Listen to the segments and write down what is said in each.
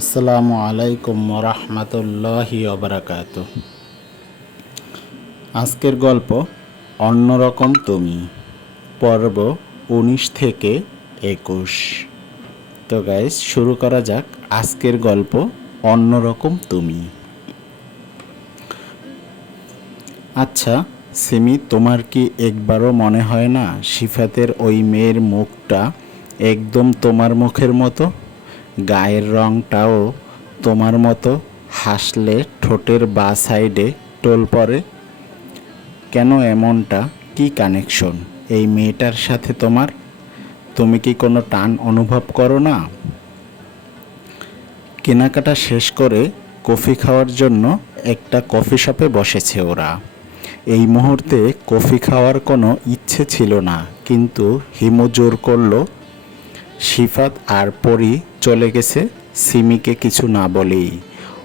আসসালামু আলাইকুম রহমতুল্লাহি ওবরাকাত আজকের গল্প, অন্যরকম তুমি, পর্ব উনিশ থেকে একুশ। তো গাইস শুরু করা যাক আজকের গল্প, অন্যরকম তুমি। আচ্ছা সিমি, তোমার কি একবারও মনে হয় না সিফাতের ওই মেয়ের মুখটা একদম তোমার মুখের মতো? গায়ের রংটাও তোমার মতো হাসলে ঠোঁটের বা সাইডে টোল পড়ে। কেন এমনটা? কি কানেকশন? এই মেয়েটার সাথে তোমার? তুমি কি কোনো টান অনুভব করো না? কেনাকাটা শেষ করে কফি খাওয়ার জন্য একটা কফি শপে বসেছে ওরা। এই মুহূর্তে কফি খাওয়ার কোনো ইচ্ছে ছিল না, কিন্তু হিমু জোর করল সিফাত আর পরি চলে গেছে সিমিকে কিছু না বলেই।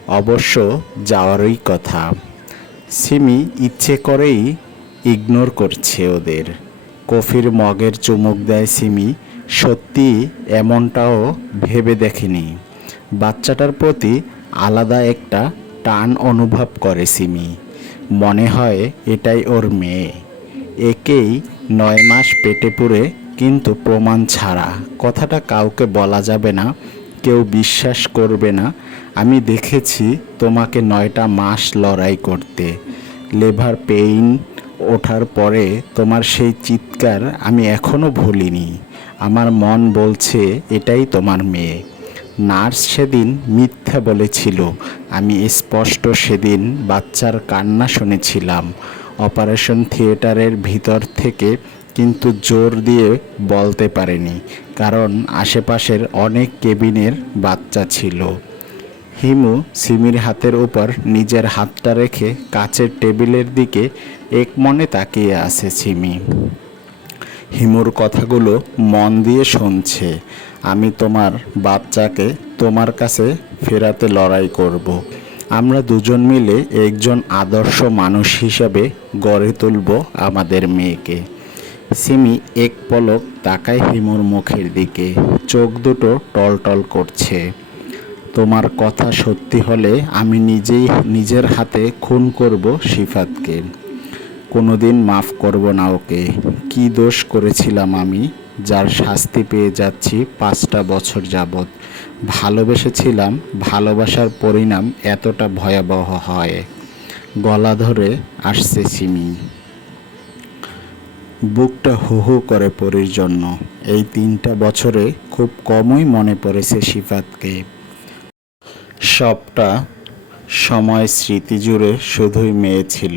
অবশ্য যাওয়ারই কথা। সিমি ইচ্ছে করেই ইগনোর করছে ওদের। কফির মগের চুমুক দেয় সিমি। সত্যি এমনটাও ভেবে দেখেনি। বাচ্চাটার প্রতি আলাদা একটা টান অনুভব করে সিমি। মনে হয় এটাই ওর মেয়ে। একেই নয় মাস পেটে পুরে কিন্তু প্রমাণ ছাড়া। কথাটা কাউকে বলা যাবে না, কেউ বিশ্বাস করবে না। আমি দেখেছি তোমাকে নয়টা মাস লড়াই করতে। লেভার পেইন ওঠার পরে তোমার সেই চিৎকার আমি এখনও ভুলিনি। আমার মন বলছে, এটাই তোমার মেয়ে। নার্স সেদিন মিথ্যা বলেছিল। আমি স্পষ্ট সেদিন বাচ্চার কান্না শুনেছিলাম। অপারেশন থিয়েটারের ভিতর থেকে কিন্তু জোর দিয়ে বলতে পারেনি, কারণ আশেপাশের অনেক কেবিনের বাচ্চা ছিল। হিমু সিমির হাতের উপর নিজের হাতটা রেখে কাচের টেবিলের দিকে এক মনে তাকিয়ে আছে সিমি। হিমুর কথাগুলো মন দিয়ে শুনছে, আমি তোমার বাচ্চাকে তোমার কাছে ফেরাতে লড়াই করব। আমরা দুজন মিলে একজন আদর্শ মানুষ হিসাবে গড়ে তুলব আমাদের মেয়েকে। সিমি এক পলক তাকায় হিমুর মুখের দিকে। চোখ দুটো টলটল করছে। তোমার কথা সত্যি হলে আমি নিজেই নিজের হাতে খুন করব সিফাতকে কোনোদিন মাফ করব না ওকে। কি দোষ করেছিলাম আমি? যার শাস্তি পেয়ে যাচ্ছি পাঁচটা বছর যাবৎ। ভালোবেসেছিলাম, ভালোবাসার পরিণাম এতটা ভয়াবহ হয়। গলা ধরে আসছে সিমি। বুকটা হু হু করে পরির জন্য। এই তিনটা বছরে খুব কমই মনে পড়েছে সিফাতকে সবটা সময় স্মৃতি জুড়ে শুধুই মেয়ে ছিল।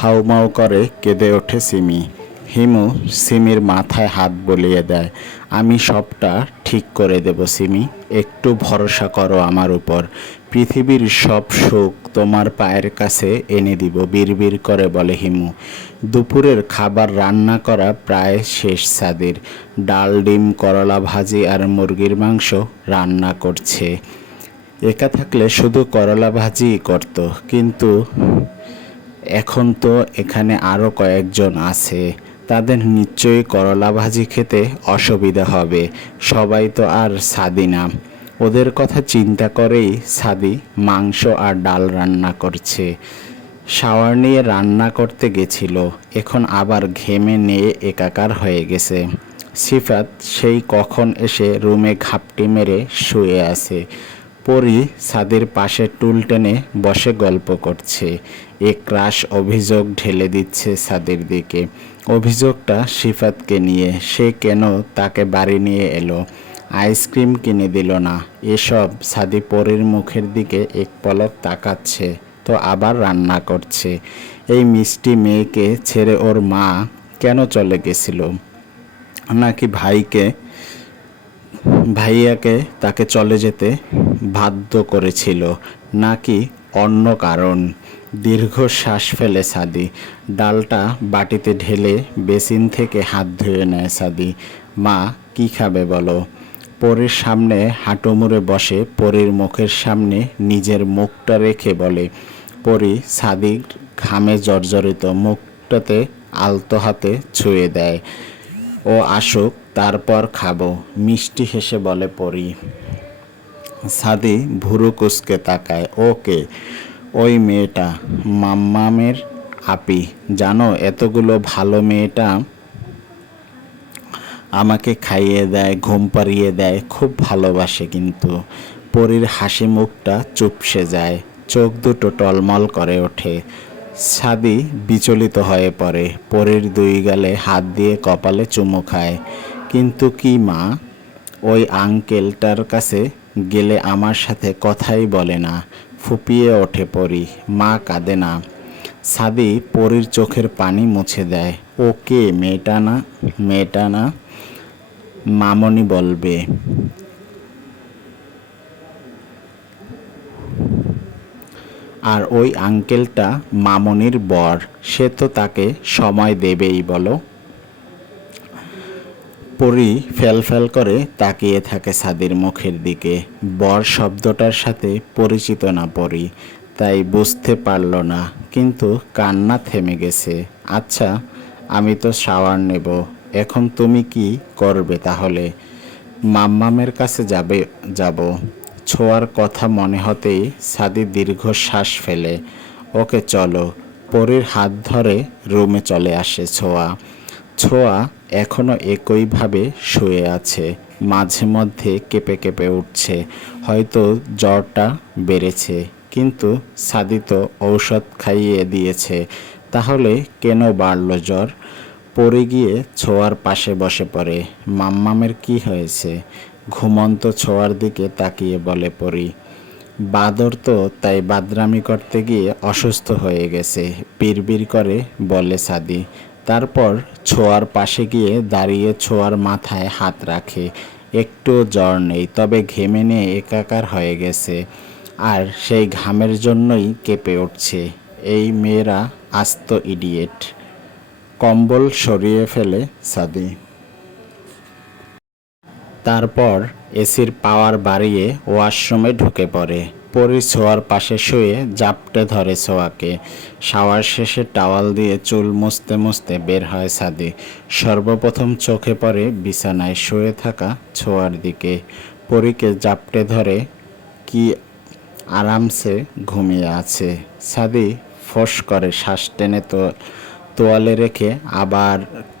হাউমাউ করে কেঁদে ওঠে সিমি। হিমু সিমির মাথায় হাত বলিয়ে দেয়, আমি সবটা ঠিক করে দেব সিমি, একটু ভরসা করো আমার উপর। পৃথিবীর সব সুখ তোমার পায়ের কাছে এনে দিব, বিড়বিড় করে বলে হিমু। দুপুরের খাবার রান্না করা প্রায় শেষ। সাদের ডাল, ডিম, করলা ভাজি আর মুরগির মাংস রান্না করছে। একা থাকলে শুধু করলা ভাজিই করতো, কিন্তু এখন তো এখানে আরও কয়েকজন আছে। তাদের নিশ্চয়ই করলা ভাজি খেতে অসুবিধা হবে, সবাই তো আর সাদি না। ওদের কথা চিন্তা করেই সাদি মাংস আর ডাল রান্না করছে। শাওয়ার নিয়ে রান্না করতে গেছিল, এখন আবার ঘেমে নিয়ে একাকার হয়ে গেছে। সিফাত সেই কখন এসে রুমে ঘাপটি মেরে শুয়ে আছে। পরি সাদের পাশে টুল টেনে বসে গল্প করছে। এক ক্রাশ অভিযোগ ঢেলে দিচ্ছে সাদের দিকে। অভিযোগটা সিফাতকে নিয়ে, সে কেন তাকে বাড়ি নিয়ে এলো? আইসক্রিম কিনে দিল না। এসব সাদি পরির মুখের দিকে এক পলক তাকাচ্ছে। তো আবার রান্না করছে। এই মিষ্টি মেয়েকে ছেড়ে ওর মা কেন চলে গেছিল? নাকি ভাইকে, ভাইয়াকে তাকে চলে যেতে বাধ্য করেছিল? নাকি অন্য কারণ? দীর্ঘ শ্বাস ফেলে সাদি। ডালটা বাটিতে ঢেলে বেসিন থেকে হাত ধুয়ে নেয় সাদি। মা, কি খাবে বলো? পরের সামনে হাঁটু মুড়ে বসে পরীর মুখের সামনে নিজের মুখটা রেখে বলে পরি সাদির ঘামে জর্জরিত, মুখটাতে আলতো হাতে ছুঁয়ে দেয়। ও আসুক, তারপর খাব মিষ্টি হেসে বলে পরি। সাদি ভুরু কুসকে তাকায়। ওকে, ওই মেয়েটা মাম্মামের আপি। জানো, এতগুলো ভালো মেয়েটা আমাকে খাইয়ে দেয়, ঘুম পাড়িয়ে দেয়, খুব ভালোবাসে কিন্তু। পরীর হাসি মুখটা চুপসে যায়। চোখ দুটো টলমল করে ওঠে। সাদি বিচলিত হয়ে পড়ে। পরীর দুই গালে হাত দিয়ে কপালে চুমু খায়। কিন্তু কি মা? ওই আঙ্কেলটার কাছে গেলে আমার সাথে কথাই বলে না। ফুপিয়ে ওঠে পরি। মা কাঁদে না। সাদি পরীর চোখের পানি মুছে দেয়। ও কে? মেয়েটা না? মেয়েটা না? মামনি বলবে। আর ওই আঙ্কেলটা মামনির বর, সে তো তাকে সময় দেবেই বলো। পরি ফেল ফেল করে তাকিয়ে থাকে সাদির মুখের দিকে। বর শব্দটার সাথে পরিচিত না পরি, তাই বুঝতে পারল না, কিন্তু কান্না থেমে গেছে। আচ্ছা আমি তো শাওয়ার নেব, এখন তুমি কি করবে তাহলে? মাম্মামের কাছে যাবে, যাব। ছোঁয়ার কথা মনে হতেই সাদি দীর্ঘশ্বাস ফেলে। ওকে চলো। পরীর হাত ধরে রুমে চলে আসে ছোঁয়া। ছোঁয়া এখনও একইভাবে শুয়ে আছে, মাঝে মধ্যে কেঁপে কেঁপে উঠছে। হয়তো জ্বরটা বেড়েছে, কিন্তু সাদি তো ঔষধ খাইয়ে দিয়েছে। তাহলে কেন বাড়ল জ্বর? পড়ে গিয়ে ছোঁয়ার পাশে বসে পড়ে। মাম্মামের কি হয়েছে? ঘুমন্ত ছোঁয়ার দিকে তাকিয়ে বলে পড়ি বাদর তো তাই বাদরামি করতে গিয়ে অসুস্থ হয়ে গেছে। বিড়বিড় করে বলে সাদি, তারপর ছোঁয়ার পাশে গিয়ে দাঁড়িয়ে ছোঁয়ার মাথায় হাত রাখে। একটুও জ্বর নেই, তবে ঘেমে নিয়ে একাকার হয়ে গেছে আর সেই ঘামের জন্যই কেঁপে উঠছে। এই মেয়েরা আস্ত ইডিয়েট কম্বল সরিয়ে ফেলে সাদি। তারপর এসির পাওয়ার বাড়িয়ে ওয়াশরুমে ঢুকে পড়ে। পরি ছোয়ার পাশে শুয়ে জাপটে ধরে ছোঁয়াকে। শাওয়ার শেষে টাওয়াল দিয়ে চুল মুছতে মুছতে বের হয় সাদি। সর্বপ্রথম চোখে পড়ে বিছানায় শুয়ে থাকা ছোয়ার দিকে। পরীকে জাপটে ধরে, কি আরামসে ঘুমিয়ে আছে? সাদি ফোঁস করে শ্বাস টেনে তো, তোয়ালে রেখে আবার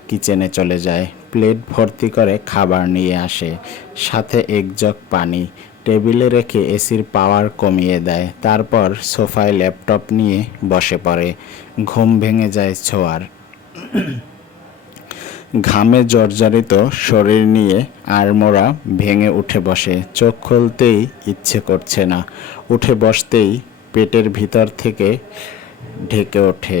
কিচেনে চলে যায়। প্লেট ভর্তি করে খাবার নিয়ে আসে, সাথে এক জগ পানি। টেবিলে রেখে এসির পাওয়ার কমিয়ে দেয়, তারপর সোফায় ল্যাপটপ নিয়ে বসে পড়ে। ঘুম ভেঙে যায় ছোঁয়ার। ঘামে জর্জরিত শরীর নিয়ে আড়মোড়া ভেঙে উঠে বসে। চোখ খুলতেই ইচ্ছে করছে না। উঠে বসতেই পেটের ভিতর থেকে ঢেকে ওঠে।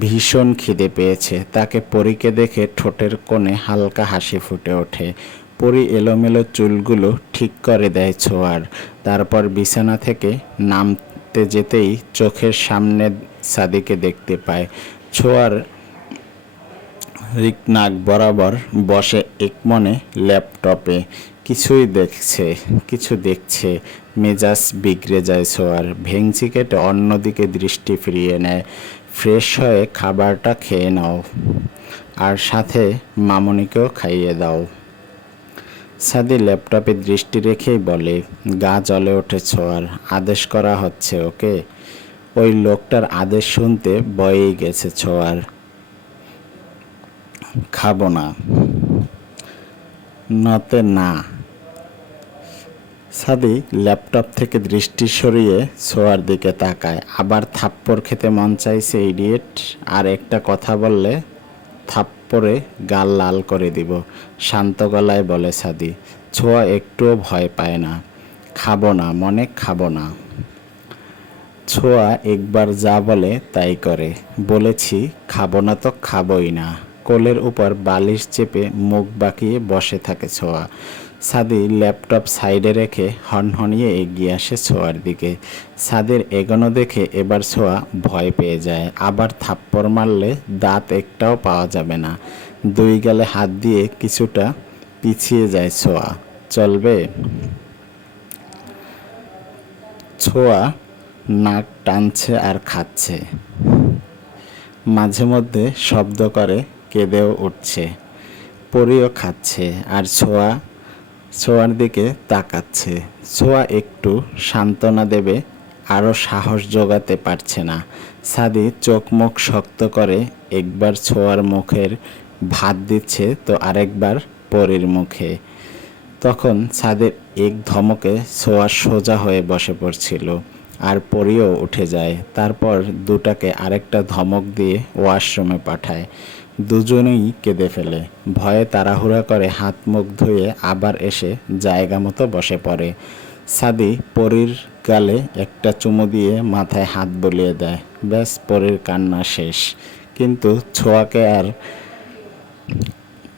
ভীষণ খিদে পেয়েছে। তাকে পরীকে দেখে ঠোঁটের কোণে হালকা হাসি ফুটে ওঠে। পরি এলোমেলো চুলগুলো ঠিক করে দেয় ছোঁয়ার। তারপর বিছানা থেকে নামতে যেতেই চোখের সামনে সাদিকে দেখতে পায়। ছোঁয়ার রিকনাক বরাবর বসে এক মনে ল্যাপটপে। কিছুই দেখছে, কিছু দেখছে। মেজাজ বিগড়ে যায় ছোঁয়ার। ভেংচি কেটে অন্যদিকে দৃষ্টি ফিরিয়ে নেয়। ফ্রেশ হয়ে খাবারটা খেয়ে নাও, আর সাথে মামনিকেও খাইয়ে দাও। সাদি ল্যাপটপে দৃষ্টি রেখেই বলে, গা জ্বলে ওঠে ছোঁয়ার আদেশ করা হচ্ছে ওকে? ওই লোকটার আদেশ শুনতে বয়েই গেছে ছোঁয়ার খাব না। নতে না। সাদি ল্যাপটপ থেকে দৃষ্টি সরিয়ে ছোঁয়ার দিকে তাকায়। আবার থাপ্পড় খেতে মন চাইছে, ইডিয়েট। আর একটা কথা বললে থাপ্পড়ে গাল লাল করে দিব, শান্ত গলায় বলে সাদি ছোঁয়া একটুও ভয় পায় না। খাব না, মনে খাব না। ছোঁয়া একবার যা বলে তাই করে। বলেছি, খাব না তো খাবোই না। কোলের উপর বালিশ চেপে মুখ বাঁকিয়ে বসে থাকে ছোঁয়া। সাদি ল্যাপটপ সাইডে রেখে হনহনিয়ে এগিয়ে আসে ছোঁয়ার দিকে। সাদের এগোনো দেখে এবার ছোঁয়া ভয় পেয়ে যায়। আবার থাপ্পড় মারলে দাঁত একটাও পাওয়া যাবে না। দুই গালে হাত দিয়ে কিছুটা পিছিয়ে যায় ছোঁয়া। চলবে। ছোঁয়া নাক টানছে আর খাচ্ছে। মাঝে মধ্যে শব্দ করে, কেঁদেও উঠছে। পরিও খাচ্ছে। আর ছোঁয়া ছোঁয়ার দিকে তাকাচ্ছে। ছোঁয়া একটু সান্ত্বনা দেবে, আরও সাহস জোগাতে পারছে না। সাদি চোখ মুখ শক্ত করে একবার ছোঁয়ার মুখের ভাত দিচ্ছে তো আরেকবার পরীর মুখে। তখন ছাদের এক ধমকে ছোঁয়া সোজা হয়ে বসে পড়ছিল আর পরিও উঠে যায়। তারপর দুটাকে আরেকটা ধমক দিয়ে ওয়াশরুমে পাঠায়। দুজনেই কেঁদে ফেলে। ভয়ে তাড়াহুড়া করে হাত মুখ ধুয়ে আবার এসে জায়গা মতো বসে পড়ে। সাদি পরীর গালে একটা চুমু দিয়ে মাথায় হাত বলিয়ে দেয়। ব্যাস, পরীর কান্না শেষ। কিন্তু ছোঁয়াকে আর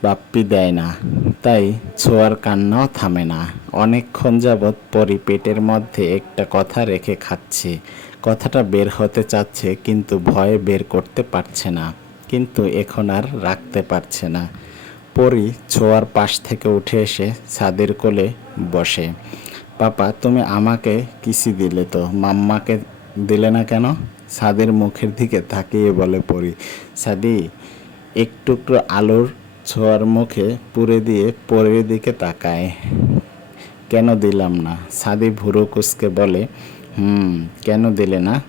বাপ্পি দেয় না। তাই ছোঁয়ার কান্নাও থামে না। অনেকক্ষণ যাবৎ পরি পেটের মধ্যে একটা কথা রেখে খাচ্ছে। কথাটা বের হতে চাচ্ছে, কিন্তু ভয়ে বের করতে পারছে না। কিন্তু এখন আর রাখতে পারছে না। পরি ছোঁয়ার পাশ থেকে উঠে এসে ছাদের কোলে বসে। পাপা, তুমি আমাকে কিসি দিলে তো? মাম্মাকে দিলে না কেন? সাদের মুখের দিকে তাকিয়ে বলে পরি। সাদি একটু আলোর ছোঁয়ার মুখে পুরে দিয়ে পরের দিকে তাকায়। কেন দিলাম না? সাদি ভুরু কুসকে বলে, হুম, কেন দিলে না?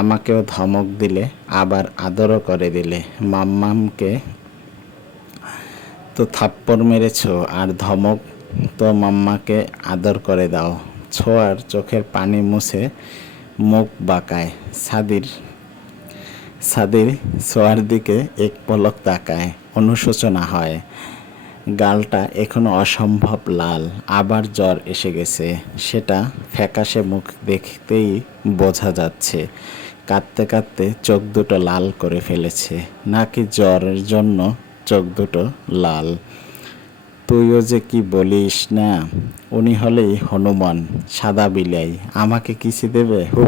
আমাকেও ধমক দিলে, আবার আদরও করে দিলে। মাম্মামকে তো থাপ্পড় মেরেছ, আর ধমক তো মাম্মাকে আদর করে দাও। ছোঁয়ার চোখের পানি মুছে মুখ বাঁকায়। সাদির সাদির ছোঁয়ার দিকে এক পলক তাকায়। অনুশোচনা হয়। গালটা এখনও অসম্ভব লাল, আবার জ্বর এসে গেছে। সেটা ফ্যাকাশে মুখ দেখতেই বোঝা যাচ্ছে। কাঁদতে কাঁদতে চোখ দুটো লাল করে ফেলেছে। নাকি জ্বরের জন্য চোখ দুটো লাল? তুইও যে কি বলিস না? উনি হলেই হনুমান, সাদা বিলাই। আমাকে কিসি দেবে? হু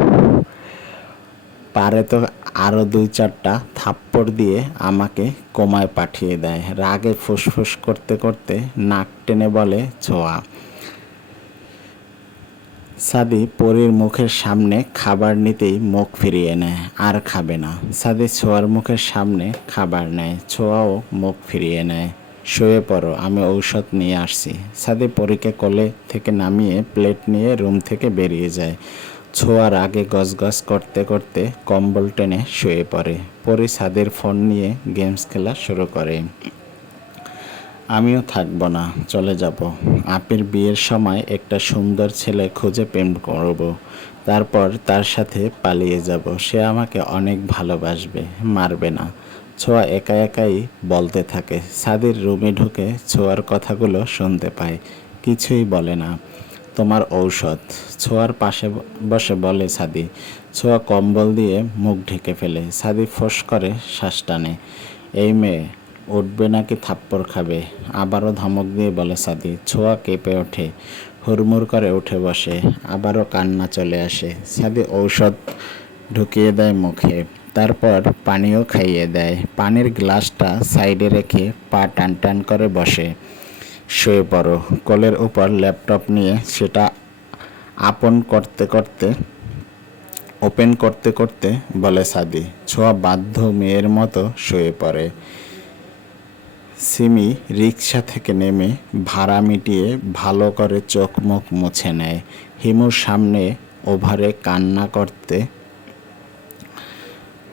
পারে তো আরও দুই চারটা থাপ্পড় দিয়ে আমাকে কোমায় পাঠিয়ে দেয়। রাগে ফুসফুস করতে করতে নাক টেনে বলে, ছোঁয়া। সাদি পরীর মুখের সামনে খাবার নিতেই মুখ ফিরিয়ে নেয়, আর খাবে না। সাদি ছোঁয়ার মুখের সামনে খাবার নেয়, ছোঁয়াও মুখ ফিরিয়ে নেয়। শুয়ে পড়ো, আমি ঔষধ নিয়ে আসছি। সাদি পরীকে কোলে থেকে নামিয়ে প্লেট নিয়ে রুম থেকে বেরিয়ে যায়। ছোঁয়ার আগে গজগজ করতে করতে কম্বল টেনে শুয়ে পড়ে। পরে ছাদের ফোন নিয়ে গেমস খেলা শুরু করে। আমিও থাকব না, চলে যাব। আপের বিয়ের সময় একটা সুন্দর ছেলে খুঁজে প্রেম করব। তারপর তার সাথে পালিয়ে যাব। সে আমাকে অনেক ভালোবাসবে, মারবে না। ছোঁয়া একা একাই বলতে থাকে। সাদির রুমে ঢুকে ছোঁয়ার কথাগুলো শুনতে পায়। কিছুই বলে না। তোমার ঔষধ। ছোঁয়ার পাশে বসে বলে সাদি। ছোঁয়া কম্বল দিয়ে মুখ ঢেকে ফেলে। সাদি ফোঁস করে শ্বাস টানে। এই মেয়ে, উঠবে নাকি থাপ্পড় খাবে? আবারও ধমক দিয়ে বলে সাদি। ছোঁয়া কেঁপে ওঠে। হুড়মুড় করে উঠে বসে। আবারও কান্না চলে আসে। সাদি ঔষধ ঢুকিয়ে দেয় মুখে। তারপর পানিও খাইয়ে দেয়। পানির গ্লাসটা সাইডে রেখে পা টান টান করে বসে। শুয়ে পড়ো। কোলের উপর ল্যাপটপ নিয়ে সেটা আপন করতে করতে, ওপেন করতে করতে বলে সাদি, ছোঁয়া বাধ্য মেয়ের মতো শুয়ে পড়ে। সিমি রিক্সা থেকে নেমে ভাড়া মিটিয়ে ভালো করে চোখ মুখ মুছে নেয়। হিমুর সামনে ওভারে কান্না করতে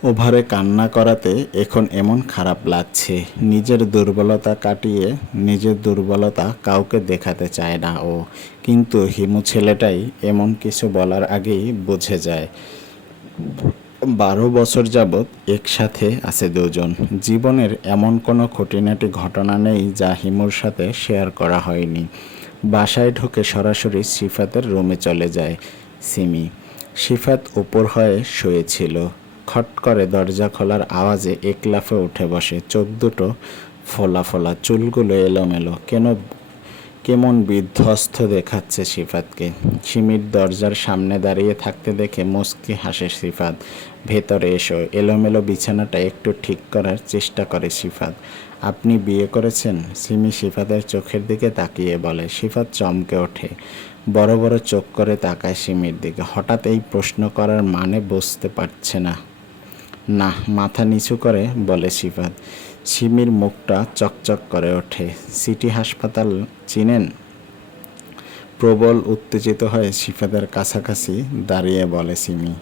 ওভারে কান্না করাতে এখন এমন খারাপ লাগছে। নিজের দুর্বলতা কাটিয়ে নিজের দুর্বলতা কাউকে দেখাতে চায় না ও। কিন্তু হিমু ছেলেটাই এমন কিছু বলার আগেই বুঝে যায়। বারো বছর যাবৎ একসাথে আছে দুজন। জীবনের এমন কোনো খুঁটিনাটি ঘটনা নেই যা হিমুর সাথে শেয়ার করা হয়নি। বাসায় ঢুকে সরাসরি সিফাতের রুমে চলে যায় সিমি। সিফাত উপর হয়ে শুয়েছিল। খট করে দরজা খোলার আওয়াজে একলাফে উঠে বসে। চোখ দুটো ফোলা ফোলা, চুলগুলো এলোমেলো। কেন, কেমন বিধ্বস্ত দেখাচ্ছে সিফাতকে। সিমির দরজার সামনে দাঁড়িয়ে থাকতে দেখে মুস্কি হাসে সিফাত। ভেতরে এসো, এলোমেলো বিছানাটা একটু ঠিক করার চেষ্টা করে সিফাত। আপনি বিয়ে করেছেন? সিমি সিফাতের চোখের দিকে তাকিয়ে বলে। সিফাত চমকে ওঠে। বড় বড় চোখ করে তাকায় সিমির দিকে। হঠাৎ এই প্রশ্ন করার মানে বুঝতে পারছে না। না মাথা নিচু করে বলে সিফাত সিমির মুখটা চকচক করে ওঠে। সিটি হাসপাতাল চিনেন? প্রবল উত্তেজিত হয়ে সিফাতের কাছাকাছি দাঁড়িয়ে বলে সিমি,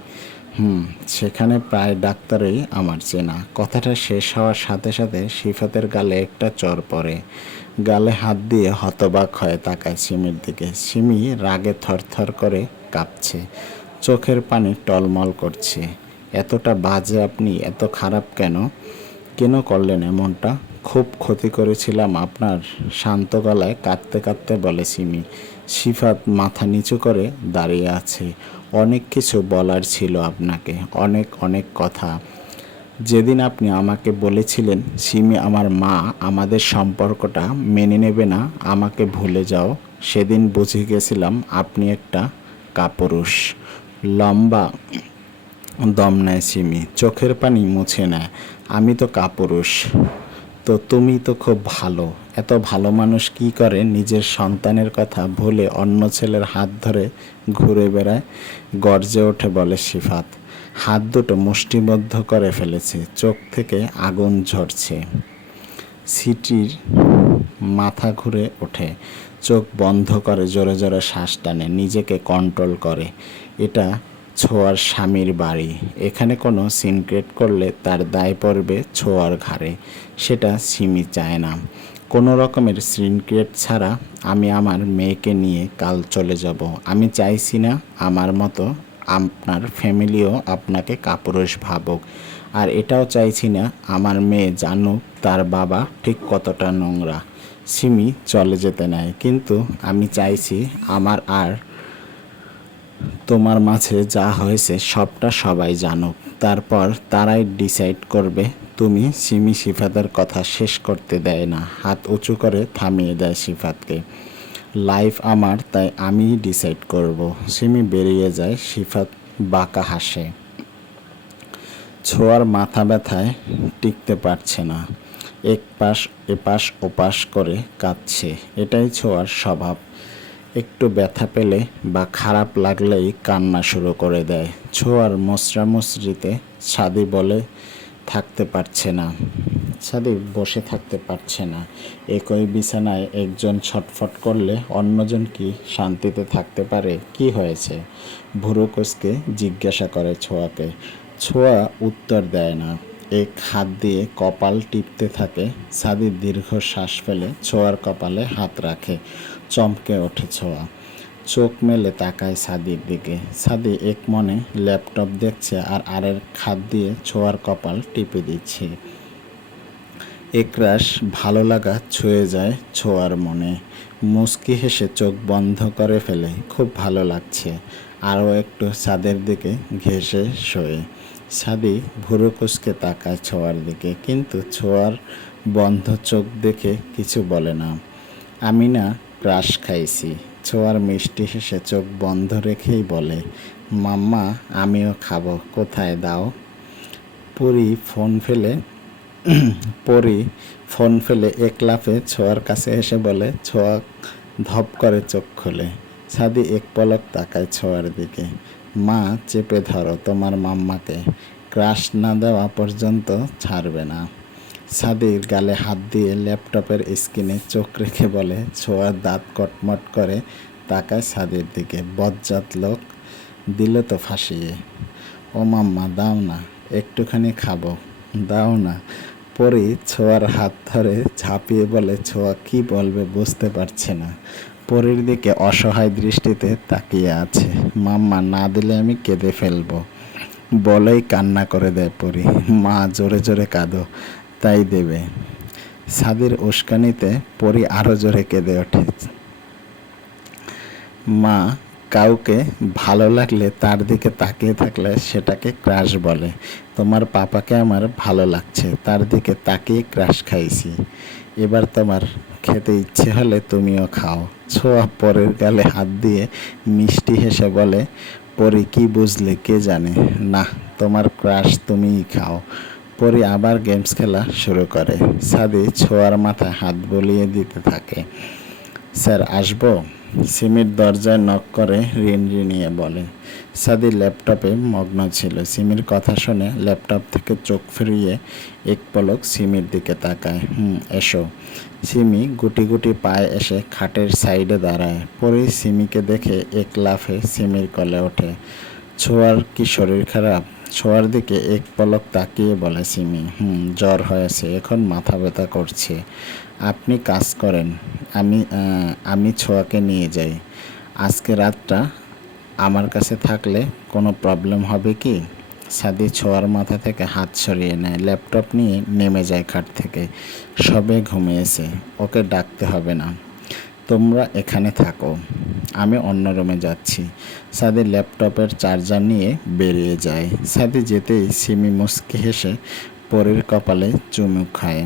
হুম, সেখানে প্রায় ডাক্তারই আমার চেনা। কথাটা শেষ হওয়ার সাথে সাথে সিফাতের গালে একটা চর পড়ে। গালে হাত দিয়ে হতবাক হয়ে তাকায় সিমির দিকে। সিমি রাগে থরথর করে কাঁপছে। চোখের পানি টলমল করছে। এতটা বাজে আপনি, এত খারাপ কেন? কেন করলেন এমনটা? খুব ক্ষতি করেছিলাম আপনার শান্ত গলায় কাঁদতে কাঁদতে বলে সিমি। সিফাত মাথা নিচু করে দাঁড়িয়ে আছে। অনেক কিছু বলার ছিল আপনাকে, অনেক অনেক কথা। যেদিন আপনি আমাকে বলেছিলেন, সিমি আমার মা, আমাদের সম্পর্কটা মেনে নেবে না, আমাকে ভুলে যাও, সেদিন বুঝে গেছিলাম আপনি একটা কাপুরুষ। লম্বা দম নেয় সিমি, চোখের পানি মুছে নেয়। আমি তো কাপুরুষ। তো তুমি তো খুব ভালো। এত ভালো মানুষ কি করে নিজের সন্তানের কথা ভুলে অন্য ছেলের হাত ধরে ঘুরে বেড়ায়? গর্জে ওঠে বলে সিফাত। হাত দুটো মুষ্টিবদ্ধ করে ফেলেছে। চোখ থেকে আগুন ঝরছে। সিটির মাথা ঘুরে ওঠে। চোখ বন্ধ করে জোরে জোরে শ্বাস টানে। নিজেকে কন্ট্রোল করে। এটা ছোঁয়ার স্বামীর বাড়ি। এখানে কোনো সিনক্রেট করলে তার দায় পড়বে ছোঁয়ার ঘাড়ে। সেটা সিমি চায় না। কোনো রকমের সিনক্রেট ছাড়া আমি আমার মেয়েকে নিয়ে কাল চলে যাব। আমি চাইছি না আমার মতো আপনার ফ্যামিলিও আপনাকে কাপুরুষ ভাবুক। আর এটাও চাইছি না আমার মেয়ে জানুক তার বাবা ঠিক কতটা নোংরা। সিমি চলে যেতে নেয় কিন্তু আমি চাইছি আমার আর তোমার মাঝে যা হয়েছে সবটা সবাই জানুক। তারপর তারাই ডিসাইড করবে, তুমি সিমি সিফাতের কথা শেষ করতে দেয় না, হাত উঁচু করে থামিয়ে দেয় সিফাতকে। লাইফ আমার, তাই আমি ডিসাইড করব। সিমি বেরিয়ে যায়, সিফাত বাঁকা হাসে। ছোঁয়ার মাথা ব্যথায় টিকতে পারছে না। এক পাশ এপাশ ওপাশ করে কাঁদছে। এটাই ছোঁয়ার স্বভাব। একটু ব্যথা পেলে বা খারাপ লাগলেই কান্না শুরু করে দেয়। ছোঁয়ার মশরা মসরিতে সাদি বলে থাকতে পারছে না। সাদি বসে থাকতে পারছে না। একই বিছানায় একজন ছটফট করলে অন্যজন কি শান্তিতে থাকতে পারে? কি হয়েছে? ভুরু কোচকে জিজ্ঞাসা করে ছোঁয়াকে। ছোঁয়া উত্তর দেয় না। এক হাত দিয়ে কপাল টিপতে থাকে। সাদি দীর্ঘ শ্বাস ফেলে ছোঁয়ার কপালে হাত রাখে। চমকে ওঠে ছোঁয়া। চোখ মেলে তাকায় সাদির দিকে। সাদি এক মনে ল্যাপটপ দেখছে আর আরের খাত দিয়ে ছোঁয়ার কপাল টিপে দিচ্ছে। একরাশ ভালো লাগা ছুঁয়ে যায় ছোঁয়ার মনে। মুচকি হেসে চোখ বন্ধ করে ফেলে, খুব ভালো লাগছে। আরও একটু ছাদের দিকে ঘেসে শোয়ে। সাদি ভুরু কুচকে তাকায় ছোঁয়ার দিকে, কিন্তু ছোঁয়ার বন্ধ চোখ দেখে কিছু বলে না। আমি না ক্রাশ খাইছি। ছোঁয়ার মিষ্টি হেসে চোখ বন্ধ রেখেই বলে, মাম্মা, আমিও খাব, কোথায় দাও? পুরি ফোন ফেলে, পরি ফোন ফেলে এক লাফে ছোঁয়ার কাছে এসে বলে, ছোঁয়া ধপ করে চোখ খোলে। সাদি এক পলক তাকায় ছোঁয়ার দিকে, মা, চেপে ধরো তোমার মাম্মাকে। ক্রাশ না দেওয়া পর্যন্ত ছাড়বে না। সাদির গালে হাত দিয়ে ল্যাপটপের স্ক্রিনে চোখ রেখে বলে, ছোঁয়ার দাঁত কটমট করে তাকায় সাদির দিকে। বজ্জাত লোক দিল তো ফাঁসিয়ে। ও মাম্মা, দাও না, একটুখানি খাব। দাও না। পরে ছোঁয়ার হাত ধরে ঝাঁপিয়ে বলে, ছোঁয়া কি বলবে বুঝতে পারছে না। পরীর দিকে অসহায় দৃষ্টিতে তাকিয়ে আছে। মাম্মা, না দিলে আমি কেঁদে ফেলব। বলেই কান্না করে দেয় পরি। মা, জোরে জোরে কাঁদো। তাই দেবে। সাদির উস্কানিতে পরি আরও জোরে কেঁদে ওঠে। মা, কাউকে ভালো লাগলে তার দিকে তাকিয়ে থাকলে সেটাকে ক্রাশ বলে। তোমার পাপাকে আমার ভালো লাগছে, তার দিকে তাকিয়ে ক্রাশ খাইছি। এবার তোমার খেতে ইচ্ছে হলে তুমিও খাও। ছোঁয়া পরের গালে হাত দিয়ে মিষ্টি হেসে বলে, পরে কি বুঝলে কে জানে? না তোমার ক্রাশ তুমিই খাও। পরে আবার গেমস খেলা শুরু করে। সাদি ছোঁয়ার মাথায় হাত বলিয়ে দিতে থাকে। স্যার, আসব? সিমির দরজায় নক করে রিন রিনিয়ে বলে। সাদি ল্যাপটপে মগ্ন ছিল। সিমির কথা শুনে ল্যাপটপ থেকে চোখ ফিরিয়ে এক পলক সিমির দিকে তাকায়। হুম, এসো। সিমি গুটি গুটি পায়ে এসে খাটের সাইডে দাঁড়ায়। পরে সিমিকে দেখে এক লাফে সিমির কলে ওঠে। ছোঁয়ার কি শরীর খারাপ? ছোঁয়ার দিকে এক পলক তাকিয়ে বলে, সিমি, হুম, জ্বর হয়েছে, এখন মাথা ব্যথা করছে। আপনি কাজ করেন, আমি আমি ছোঁয়াকে নিয়ে যাই। আজকে রাতটা আমার কাছে থাকলে কোনো প্রবলেম হবে কি? সাদি ছোঁয়ার মাথা থেকে হাত সরিয়ে নেয়, ল্যাপটপ নিয়ে নেমে যায় খাট থেকে। সবে ঘুমিয়েছে, ওকে ডাকতে হবে না। তোমরা এখানে থাকো। আমি অন্য রুমে যাচ্ছি। সাদি ল্যাপটপের চার্জার নিয়ে বেরিয়ে যায়। সাদি যেতেই সিমি মুস্কি হেসে পরের কপালে চুমু খায়।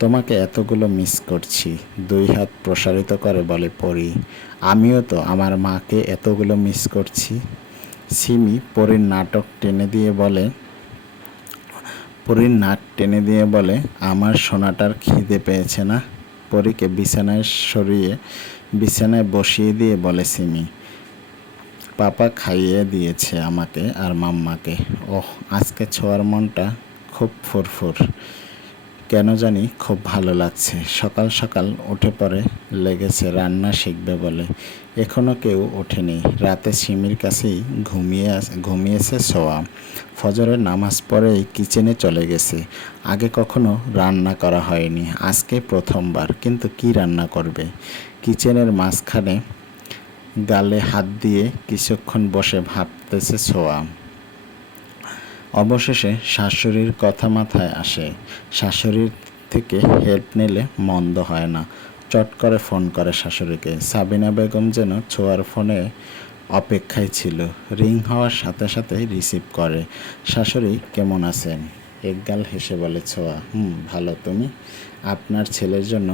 তোমাকে এতগুলো মিস করছি। দুই হাত প্রসারিত করে বলে পরি, আমিও তো আমার মাকে এতগুলো মিস করছি। সিমি পরীর নাটক টেনে দিয়ে বলে, পরীর নাক টেনে দিয়ে বলে, আমার সোনাটার খিদে পেয়েছে না? পরীকে বিছানায় সরিয়ে বিছানায় বসিয়ে দিয়ে বলে, সিমি, পাপা খাইয়ে দিয়েছে আমাকে আর মাম্মাকে। ওহ, আজকে ছোঁয়ার মনটা খুব ফুরফুর। কেন জানি খুব ভালো লাগছে। সকাল সকাল উঠে পড়ে লেগেছে, রান্না শিখবে বলে। এখনও কেউ ওঠেনি। রাতে সিমির কাছেই ঘুমিয়ে ঘুমিয়েছে সোয়া। ফজরের নামাজ পড়েই কিচেনে চলে গেছে। আগে কখনো রান্না করা হয়নি। আজকে প্রথমবার। কিন্তু কি রান্না করবে? কিচেনের মাঝখানে গালে হাত দিয়ে কিছুক্ষণ বসে ভাবতেছে সোয়া। অবশেষে শাশুড়ির কথা মাথায় আসে। শাশুড়ির থেকে হেল্প নিলে মন্দ হয় না। চট করে ফোন করে শাশুড়িকে। সাবিনা বেগম যেন ছোঁয়ার ফোনে অপেক্ষায় ছিল। রিং হওয়ার সাথে সাথে রিসিভ করে, শাশুড়ি, কেমন আছেন? একগাল হেসে বলে, ছোঁয়া, হুম, ভালো, তুমি? আপনার ছেলের জন্য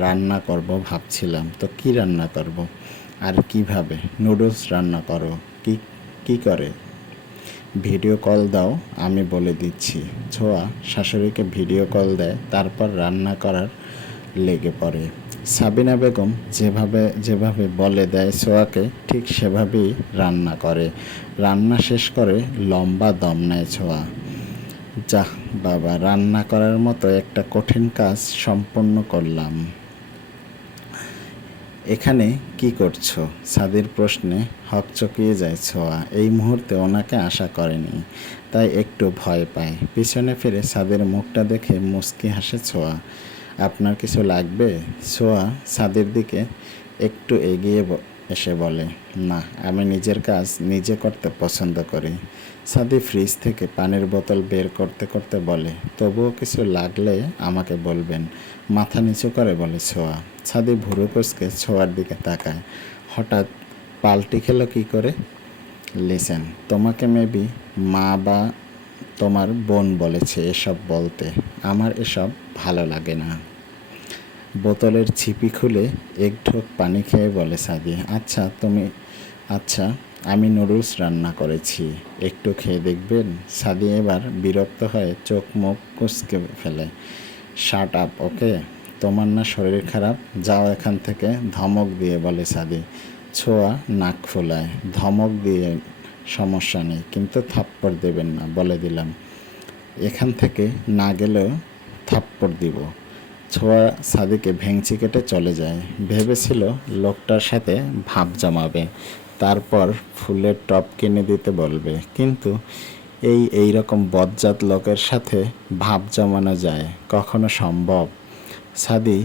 রান্না করব ভাবছিলাম, তো কি রান্না করব? আর কীভাবে? নুডলস রান্না করো। কি কি করে? ভিডিও কল দাও, আমি বলে দিচ্ছি। ছোঁয়া, শাশুড়িকে ভিডিও কল দেয় তারপর রান্না করার লেগে পড়ে। সাবিনা বেগম যেভাবে যেভাবে বলে দেয় ছোঁয়াকে ঠিক সেভাবেই রান্না করে। রান্না শেষ করে লম্বা দম নেয় ছোঁয়া। যাহ বাবা, রান্না করার মতো একটা কঠিন কাজ সম্পন্ন করলাম। এখানে কি করছ? সাদির প্রশ্নে হকচকিয়ে যায় ছোঁয়া। এই মুহূর্তে ওনাকে আশা করেনি, তাই একটু ভয় পায়। পিছনে ফিরে সাদের মুখটা দেখে মুস্কি হাসে ছোঁয়া। আপনার কিছু লাগবে? সোয়া সাদের দিকে একটু এগিয়ে এসে বলে, না, আমি নিজের কাজ নিজে করতে পছন্দ করি। সাদি ফ্রিজ থেকে পানির বোতল বের করতে করতে বলে, তবুও কিছু লাগলে আমাকে বলবেন। মাথা নিচু করে বলে ছোঁয়া সাদি ভুরু কুচকে ছোঁয়ার দিকে তাকায়। হঠাৎ পাল্টি খেলো কি করে? লিসেন, তোমাকে মেবি মা বা তোমার বোন বলেছে এসব বলতে। আমার এসব ভালো লাগে না। বোতলের ছিপি খুলে এক ঢোক পানি খেয়ে বলে সাদি আচ্ছা তুমি আচ্ছা আমি নুডলস রান্না করেছি, একটু খেয়ে দেখবেন? সাদি এবার বিরক্ত হয়ে চোখ মুখ কুচকে ফেলে। শার্ট আপ ওকে তোমার না শরীর খারাপ? যাও এখান থেকে। ধমক দিয়ে বলে সাদি ছোঁয়া নাক ফোলায়, ধমক দিয়ে সমস্যা নেই, কিন্তু থাপ্পড় দেবেন না, বলে দিলাম। এখান থেকে না গেলেও থাপ্পড় দিব। ছোঁয়া সাদিকে ভেংচি কেটে চলে যায়। ভেবেছিল লোকটার সাথে ভাব জমাবে, তারপর ফুলের টপ কিনে দিতে বলবে। কিন্তু এই এই রকম বজ্জাত লোকের সাথে ভাব জমানো যায় কখনো সম্ভব। সাদি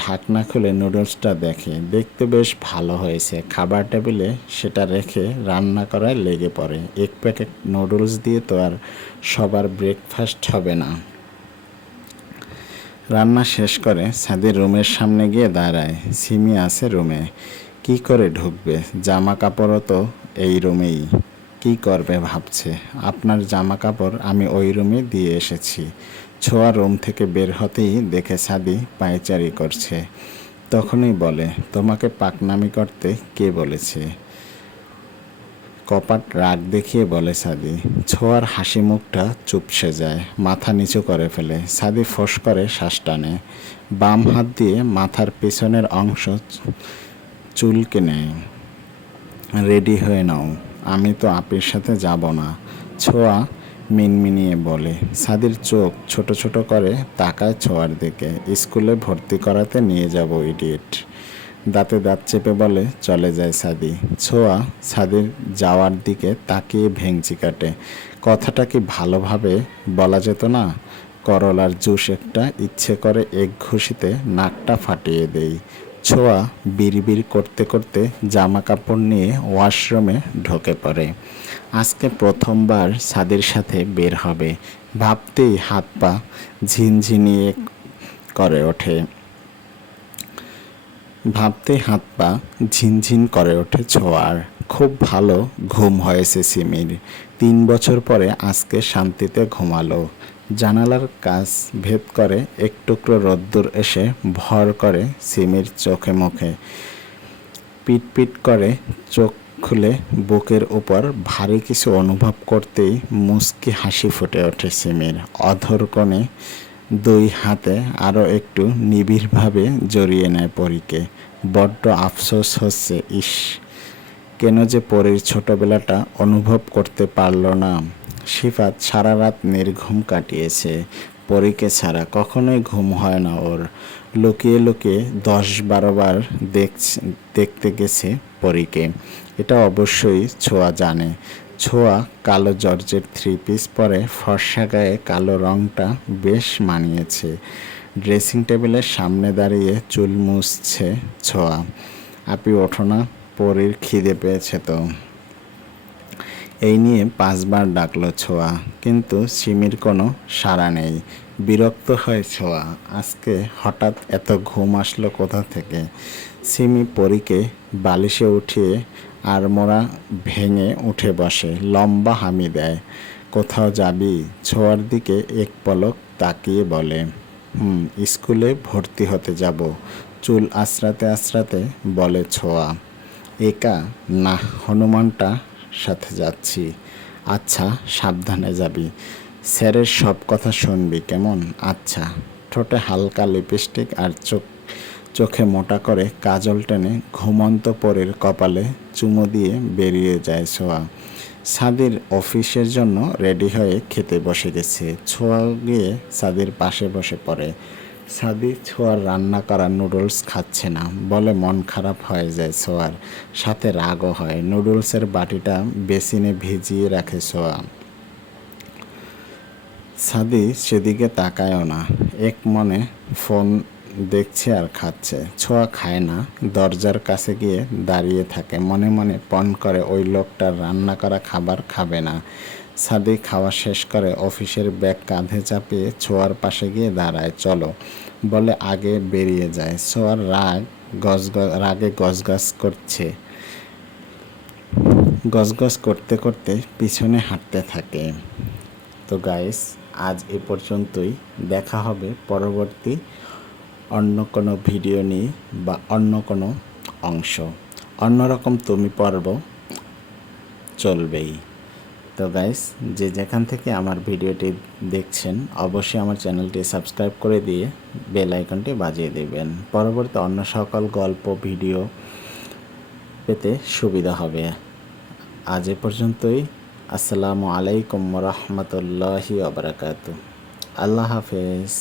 ঢাকনা খুলে নুডলসটা দেখে। দেখতে বেশ ভালো হয়েছে। খাবার টেবিলে সেটা রেখে রান্না করায় লেগে পড়ে। এক প্যাকেট নুডলস দিয়ে তো আর সবার ব্রেকফাস্ট হবে না। রান্না শেষ করে সাদের রুমের সামনে গিয়ে দাঁড়ায়। সিমি আছে রুমে। কি করে ঢুকবে? জামা কাপড়ও তো এই রুমেই। কি করবে ভাবছে। আপনার জামা কাপড় আমি ওই রুমে দিয়ে এসেছি। ছোঁয়া রুম থেকে বের হতেই দেখে সাদি পায়চারি করছে। তখনই বলে, তোমাকে পাকনামি করতে কে বলেছে? কপাট রাগ দেখিয়ে বলে সাদি, ছোঁয়ার হাসি মুখটা চুপসে যায়, মাথা নিচু করে ফেলে। সাদি ফোঁস করে শ্বাস টানে, বাম হাত দিয়ে মাথার পেছনের অংশ চুলকে নেয়। রেডি হয়ে নাও, আমি তো আপির সাথে যাব না ছোঁয়া মিনমিনিয়ে বলে। সাদির চোখ ছোট ছোট করে তাকায় ছোঁয়ার দিকে। স্কুলে ভর্তি করাতে নিয়ে যাব, ইডিয়েট। দাঁতে দাঁত চেপে বলে, চলে যায় সাদি। ছোঁয়া সাদির যাওয়ার দিকে তাকিয়ে ভেঙচি কাটে। কথাটা কি ভালোভাবে বলা যেত না? করলার জুস একটা ইচ্ছে করে এক ঘুষিতে নাকটা ফাটিয়ে দেই। ছোঁয়া বিড়বিড় করতে করতে জামা কাপড় নিয়ে ওয়াশরুমে ঢোকে পড়ে। আজকে প্রথমবার সাদের সাথে বের হবে। ভাবতেই হাত পা ঝিনঝিনিয়ে করে ওঠে। ভাবতে হাত পা ঝিনঝিন করে ওঠে ছোঁয়ার। খুব ভালো ঘুম হয়েছে সিমির। তিন বছর পরে আজকে শান্তিতে ঘুমালো। জানালার কাজ ভেদ করে এক টুকরো রোদ্দুর এসে ভর করে সিমির চোখে মুখে। পিট পিট করে চোখ খুলে বুকের উপর ভারী কিছু অনুভব করতেই মুস্কি হাসি ফুটে ওঠে সিমির। অধর কোণে দুই হাতে আরও একটু নিবিড়ভাবে জড়িয়ে নেয় পরীকে। বড্ড আফসোস হচ্ছে, ইস, কেন যে পরীর ছোটবেলাটা অনুভব করতে পারল না। সিফাত সারা রাত নির্ঘুম কাটিয়েছে। পরীকে ছাড়া কখনোই ঘুম হয় না ওর। লুকিয়ে লুকিয়ে দশ বারো বার দেখছে, দেখতে গেছে পরীকে। এটা অবশ্যই ছোঁয়া জানে। ছোঁয়া কালো জর্জের থ্রি পিস পরে ফর্সা গায়ে কালো রংটা বেশ মানিয়েছে। ড্রেসিং টেবিলের সামনে দাঁড়িয়ে চুল মুছছে ছোঁয়া। আপি ওঠো না পরীর খিদে পেয়েছে তো। এই নিয়ে পাঁচবার ডাকলো ছোঁয়া, কিন্তু সিমির কোনো সাড়া নেই। বিরক্ত হয় ছোঁয়া, আজকে হঠাৎ এত ঘুম আসলো কোথা থেকে? সিমি পরীকে বালিশে উঠিয়ে আর মোড়া ভেঙে উঠে বসে, লম্বা হামি দেয়। কোথাও যাবি? ছোঁয়ার দিকে এক পলক তাকিয়ে বলে, হুম, স্কুলে ভর্তি হতে যাব। চুল আশ্রাতে আশ্রাতে বলে ছোঁয়া, একা? না, হনুমানটা সাথে যাচ্ছি। আচ্ছা সাবধানে যাবি। স্যারের সব কথা শুনবি, কেমন? আচ্ছা। ঠোঁটে হালকা লিপস্টিক আর চোখ চোখে মোটা করে কাজল টেনে ঘুমন্ত পরের কপালে চুমু দিয়ে বেরিয়ে যায় ছোঁয়া। সাদির অফিসের জন্য রেডি হয়ে খেতে বসে গেছে। ছোঁয়া গিয়ে সাদির পাশে বসে পড়ে। সাদি ছোঁয়ার রান্না করা নুডলস খাচ্ছে না, বলে মন খারাপ হয়ে যায় ছোঁয়ার। সাথে রাগও হয়, নুডলসের বাটিটা বেসিনে ভিজিয়ে রাখে ছোঁয়া। সাদি সেদিকে তাকায়ও না, এক মনে ফোন দেখছে আর খাচ্ছে। ছোঁয়া খায় না। দরজার কাছে গিয়ে দাঁড়িয়ে থাকে। মনে মনে পণ করে, ওই লোকটার রান্না করা খাবার খাবে না। সাদি খাওয়া শেষ করে অফিসের ব্যাগ কাঁধে চাপিয়ে ছোঁয়ার পাশে গিয়ে দাঁড়ায়। চলো। বলে আগে বেরিয়ে যায়। ছোঁয়ার রাগ গজ রাগে গজগজ করছে। গজগজ করতে করতে পিছনে হাঁটতে থাকে। তো গাইস আজ এ পর্যন্তই। দেখা হবে পরবর্তী অন্য কোনো ভিডিও নিয়ে বা অন্য কোনো অংশ। অন্যরকম তুমি পর্ব চলবেই। তো গাইস যে যেখান থেকে আমার ভিডিওটি দেখছেন, অবশ্যই আমার চ্যানেলটি সাবস্ক্রাইব করে দিয়ে বেল আইকনটি বাজিয়ে দেবেন। পরবর্তী অন্য সকল গল্প, ভিডিও পেতে সুবিধা হবে। আজ এ পর্যন্তই। আসসালামু আলাইকুম রহমতুল্লাহি আবরাকাতু আল্লাহ হাফেজ।